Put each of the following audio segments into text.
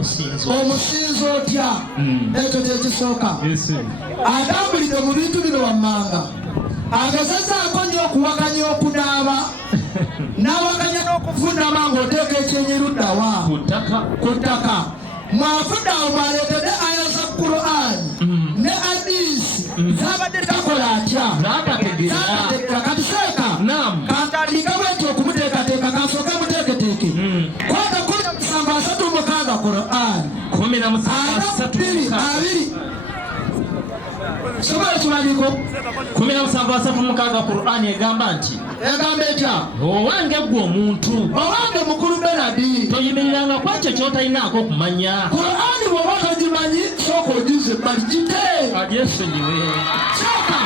omusinzo otya ekyo kyekisooka atambulidde mu bintu bino wammanga agasazaako nnyo okuwakanya okunaaba n'awakanya n'okuvunama ng'oteeka ekyenyeruddawa ku ttaka mwafuddawo mwaleetedde aya za Qur'ani ne hadisi zabadde takola atya zatategeera kati seeka kantandika bwenti okumuteekateeka kansooke muteeketeeke kwata 17:36 Qur'ani 17:36 sobola kiwandiiko 17:36 Qur'ani egamba nti etya owange gwe omuntu owange mukulu Benard toyimiriranga ku ekyo ky'otayinaako okumanya Qur'ani bw'oba togimanyi sooka ogize ebbali gite agyesonyiwe sooka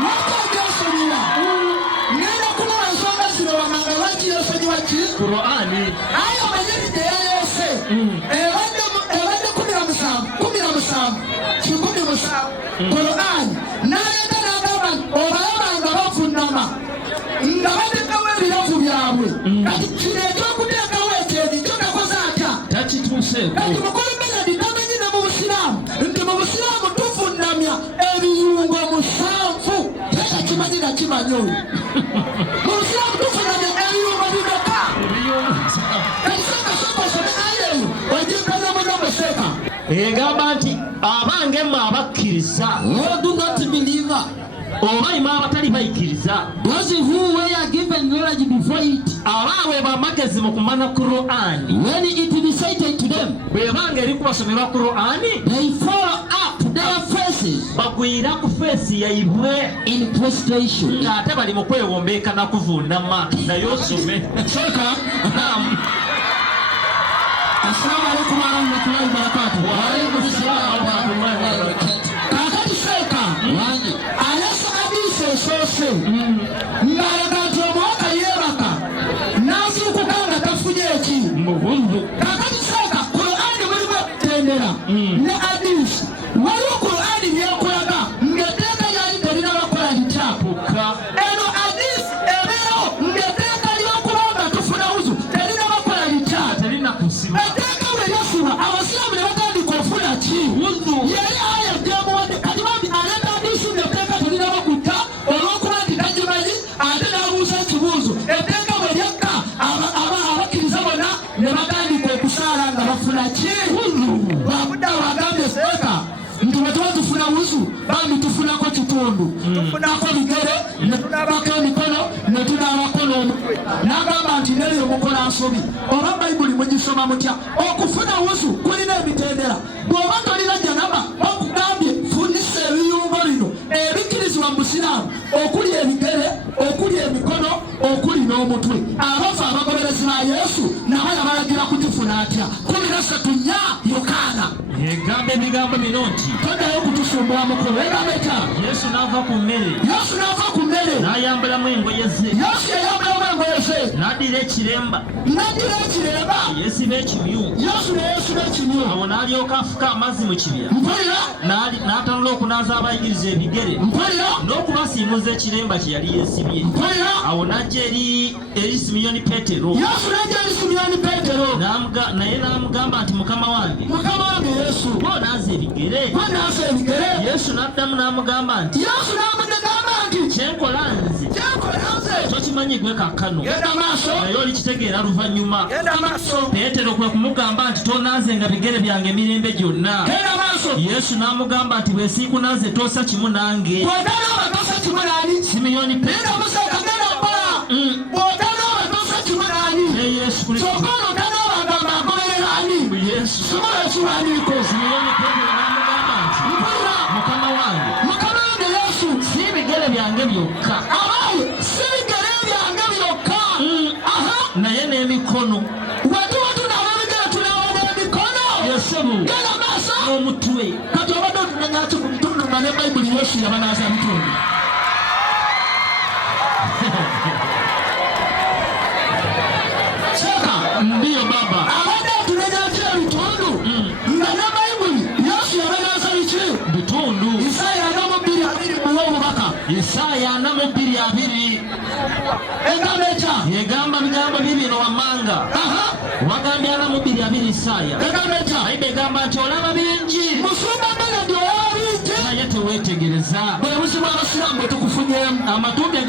lwaki ogyesonyiwa ngenda kumuwa ensonga zino wammanga lwaki yesonyiwa ki Qur'ani aye omanyiri gye yaleese ebadde 17 Qur'ani n'aleeta n'agamba obayabanga bavunama nga batekawo ebiravu byabwe kati kino ekyokuteekawo ekyegi kyo nakoze atya takituuseeko kati mukulu Benard tamanyi ne mu Busiraamu nti mu Busiraamu tuvunamya ebiyungo 7 tekikimanyi nakimanyi oyo mu Busiraamu tuvunamya ebiyungo bimeka kati soka osome ayeyo ogimpeza munomuseeka egamba nti abange mmwe abakkiriza do not believe oba imwe abatali bayikkiriza those who were given knowledge before it abaweebwa amagezi mu kumanya Qur'ani when it recited to them bwebanga eri kubasomerwa Qur'ani they fall up their faces bagwira ku feesi yaibwe in prostration ng'ate bali mu kwewombeeka na kuvundama naye osome Assalamu alaikum warahmatullahi wabarakatuh. Wa alaikum assalam warahmatullahi wabarakatuh. Kakati seeka alesa hadisi esoose ng'alaga nti omwaka yeebaka n'azuukuka nga tafunye eki kakati seeka Qur'ani mulimu okutendera ne hadisi waliwo Qur'ani byekulaga ng'etteeka lyali terinabakola lityapuka eno hadisi ebeerawo ng'etteeka ly'okuba nga tufuna wuzu terinabakola litya terinakusiba etteeka bwe lyasiba abasiraamu ne batandika ofuna ki yali aya gyemuwadde kati bambi aleeta hadisi ng'etteeka terinabakutta olw'okuba nti tagimanyi ate n'abuuza ekibuuzo etteeka bwe lyakka abakkiriza bonna ne batandika okusaala nga bafuna ki babuddawo agambye seeka nti bwe tuba tufuna wuzu bambi tufunako kitundu tufunako bigere ne tunaabako emikono ne tunaabako n'omutwe n'agamba nti neryo mukola nsobi oba bayibuli mugisoma mutya okufuna wuzu kulina emitendera bw'oba tolina janaba okugambye funisa ebiyungo bino ebikkirizibwa mu Busiraamu okuli ebigere okuli emikono okuli n'omutwe abafu abagoberezi ba Yesu nabo yabalagira kugifuna atya 13 Yokaana egamba ebigambo bino nti toddayo kutusumbula mukulu egamba etya Yesu n'ava ku mmere n'ayambulamu engoye ze yayambulamu engoye ze n'addira ekiremba yeesiba ekimyu awo n'alyoka afuka amazzi mu kibya n'atanula okunaaza abayigiriza ebigere n'okubasiimuza ekiremba kye yali yeesibye awo n'ajja eri Simiyoni Peetero naye n'amugamba nti mukama wange Yesu bw'onaaza ebigere Yesu n'addamu n'amugamba nti kyenkola nze tokimanyi gwe kakkano naye olikitegeera luvannyuma Peetero kwe kumugamba nti tonaazenga bigere byange emirembe gyonna Yesu n'amugamba nti bwesiikunaaze toosa kimu nange Simiyoni Peetero Yesu Kristo Yesu Simiyoni Peetero n'amugamba nti mukama wange Yesu si bigere byange byokka naye n'emikono n'omutwe kati obadde otunanyaki ku bitundu nga ne bayibuli Yesu yabanaaza bitundu ndiyo baba abadde otunanyaki ebitundu nga ne bayibuli Yesu yabanaaza biki bitundu Isaaya 4:2 muwe obubaka Isaaya 4:2 egamba etya yegamba bigambo bibino wammanga Gambia la mubiri abiri Isaya. Bayibuli egamba nti olaba bingi. Musumba Benard olaba bingi. Naye teweetegereza. Bwe buzima abasiraamu bwe tukufunyemu. Amatu ge